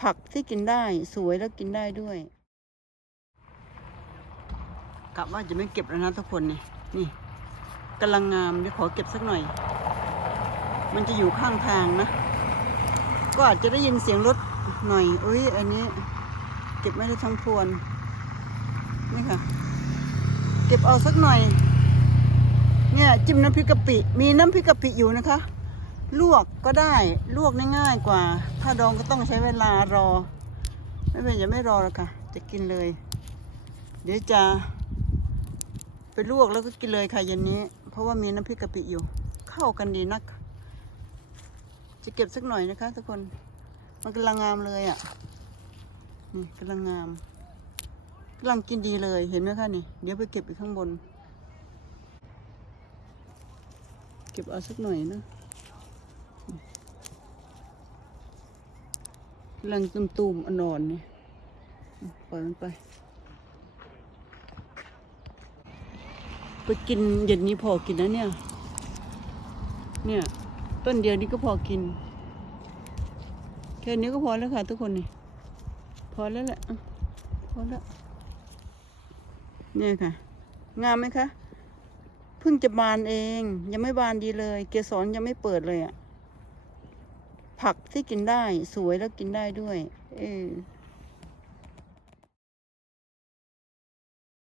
ผักที่กินได้สวยแล้วกินได้ด้วยกะว่าจะไม่เก็บแล้วนะทุกคนนี่นี่กำลังงามเดี๋ยวขอเก็บสักหน่อย มันจะอยู่ข้างทางนะ ก็อาจจะได้ยินเสียงรถหน่อยอุ้ยอันนี้ เก็บไม่ได้ทั้งพวนนี่ค่ะ เก็บเอาสักหน่อย เนี่ยจิ้มน้ำพริกกะปิ มีน้ำพริกกะปิอยู่นะคะ ลวกก็ได้ลวกง่ายๆกว่า ถ้าดองก็ต้องใช้เวลารอ ไม่เป็นอย่าไม่รอแล้วค่ะ จะกินเลย เดี๋ยวจะ ไปลวกแล้วก็กินเลยค่ะเย็นนี้ เพราะว่ามีน้ำพริกกะปิอยู่ เข้ากันดีนัก จะเก็บสักหน่อยนะคะ ทุกคนมันกำลังงามเลยอะนี่กำลังงามกำลังกินดีเลยเห็นไหมคะนี่ เดี๋ยวไปเก็บอีกข้างบน เก็บเอาสักหน่อยนะกำ ลังตุ่มๆอ่อนๆนี่ปล่อยมันไป ไปกินเย็นนี้พอกินนะเนี่ย เนี่ย ต้นเดียวนี้ก็พอกิน แค่นี้ก็พอแล้วค่ะทุกคนนี่พอแล้วแหละอะพอแล้วเนี่ยค่ะ งามไหมคะ เพิ่งจะบานเอง ยังไม่บานดีเลย เกสรยังไม่เปิดเลยอะ่ะ ผักที่กินได้สวยแล้วกินได้ด้วย เออ